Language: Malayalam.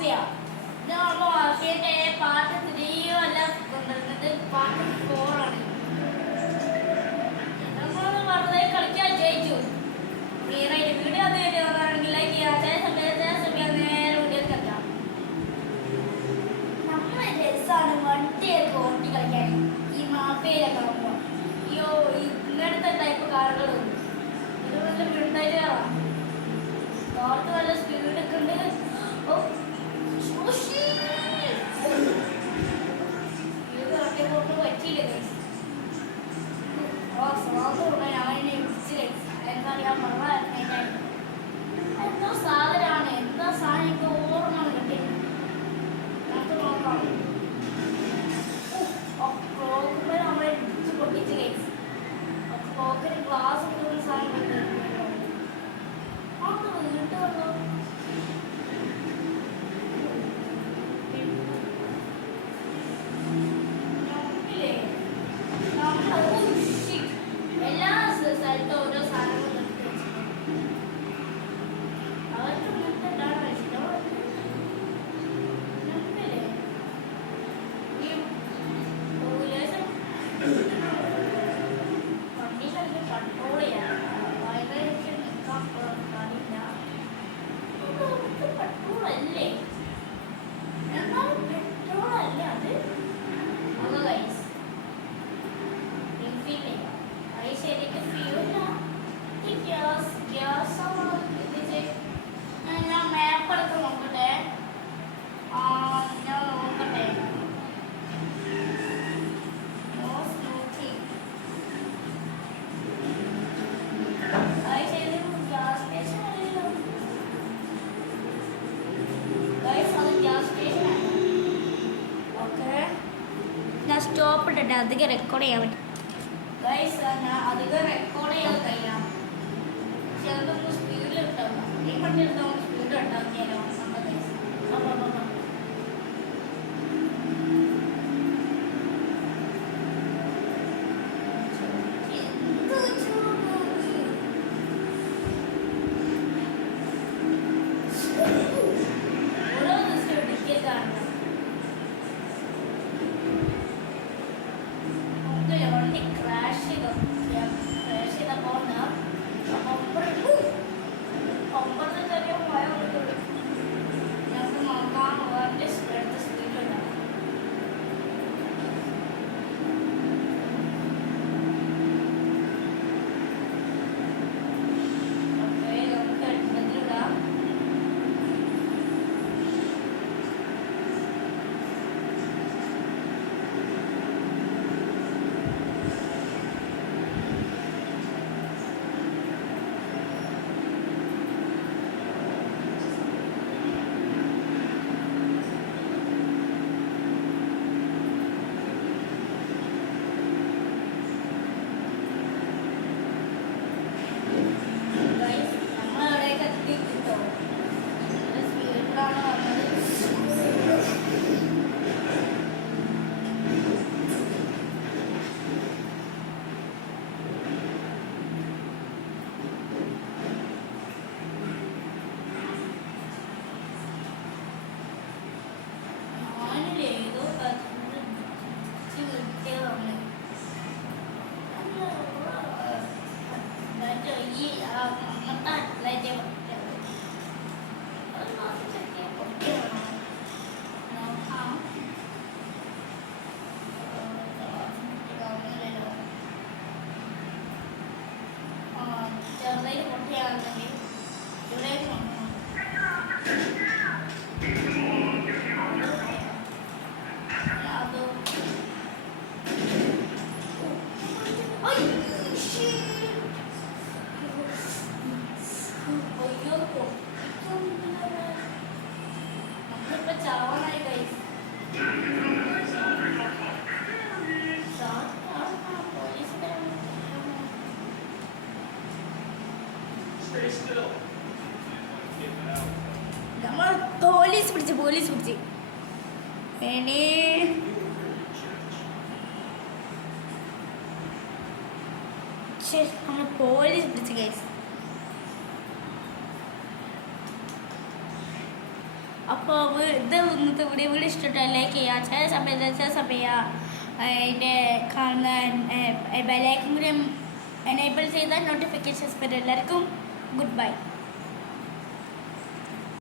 മാഫിയ. ഇത് നമ്മൾ മാഫിയന്റെ പാർട്ട് 3 അല്ല കൊണ്ടുവരുന്നത്, പാർട്ട് 4 ആണ്. നമ്മളൊന്ന് വെറുതെ കളിക്കാൻ ജയിച്ചു. വീഡിയോ ആണെങ്കിൽ ലൈക്ക് ചെയ്യാം. അതേ സമയം നേരെ വീഡിയോക്ക് എത്താം. നമ്മളെ രസമാണ് വണ്ടിയൊക്കെ ഓട്ടി കളിക്കാൻ ഈ മാഫിയയിലൊക്കെ ആകുമ്പോൾ. അയ്യോ ഇങ്ങനത്തെ ടൈപ്പ് കാറുകളും ഇത് നല്ല വിണ്ടായിട്ട് കയറാം. കാർക്ക് നല്ല സ്പീഡൊക്കെ ഉണ്ട്. ഇത് ഇറക്കിയപ്പോൾ പറ്റിയില്ല. ഞാനിനെ വിളിച്ച് എന്താ ഞാൻ പറഞ്ഞ എന്തോ സാധനമാണ്, എന്താ സാധനം എനിക്ക് ഓർമ്മ കിട്ടിയത്. നമുക്ക് നോക്കാം. ക്ലോക്ക് നമ്മളെ ഇടിച്ച് പൊട്ടിച്ച് കഴിച്ചു. ക്ലോക്കിന് ഗ്ലാസ് ഒക്കെ സാധനം അത് വീട്ട് വന്നോ. എല്ലാ സ്ഥലത്തും ഓരോ സാധനങ്ങൾ നിർത്തി വെച്ചിട്ടുണ്ട്. അവർക്ക് എന്താണ് ഇഷ്ടം വണ്ടിയിലൊക്കെ കൺട്രോൾ ചെയ്യാൻ വയറിലേക്ക് നിൽക്കാൻ പാടില്ല. പെട്രോൾ അല്ലേ, എന്നാലും പെട്രോൾ അല്ലേ അത്. ഒന്ന് ഗൈസ് ശരിക്കും ഫ്യൂല ഗ്യാസ് ഞാൻ മാപ്പ് എടുത്ത് നോക്കട്ടെ. ഞാൻ നോക്കട്ടെ. ഗ്യാസ് സ്റ്റേഷൻ അല്ലല്ലോ. അത് ഗ്യാസ് സ്റ്റേഷൻ ആണ്. ഓക്കെ ഞാൻ സ്റ്റോപ്പ് ഇട്ടിട്ട് അധികം റെക്കോർഡ് ചെയ്യാൻ പറ്റും. അധികം റെക്കോർഡ് ചെയ്യാൻ കഴിയാം. ചിലതൊന്നും സ്പീഡിൽ ഉണ്ടാവില്ല. ഈ വണ്ടി എടുത്താൽ സ്പീഡ് ഉണ്ടാക്കിയാലോ. ഓരോ ദിവസം ഇടിക്കൽ കാണണം. വണ്ടി ക്രാഷ് ചെയ്തപ്പോൾ ഒമ്പത് ചെറിയ പോയ ഞങ്ങൾക്ക് നോക്കാം. വേറെ സ്പീഡ് സ്പീഡിലുണ്ടാവും. ഓക്കെ നമുക്ക് എണ്ണത്തിലിടാം. ചെറുതായി പൊട്ടിയാണെന്നുണ്ടെങ്കിൽ ഇവിടേക്ക് നോക്കണം. അത് അയ്യോ നമ്മളിപ്പോ ചാവാനായി കഴിച്ചു. നമ്മൾ പോലീസ് പിടിച്ച് നമ്മൾ പോലീസ് പിടിച്ച് ഗൈസ്. അപ്പോൾ ഇത് ഇന്നത്തെ വീഡിയോ ഇഷ്ടപ്പെട്ടാൽ ലൈക്ക് ചെയ്യുക, ചില സമയം അതിൻ്റെ കാണുന്ന ബെലൈക്കും കൂടി എനേബിൾ ചെയ്താൽ നോട്ടിഫിക്കേഷൻസ് വരും. എല്ലാവർക്കും ഗുഡ് ബൈ.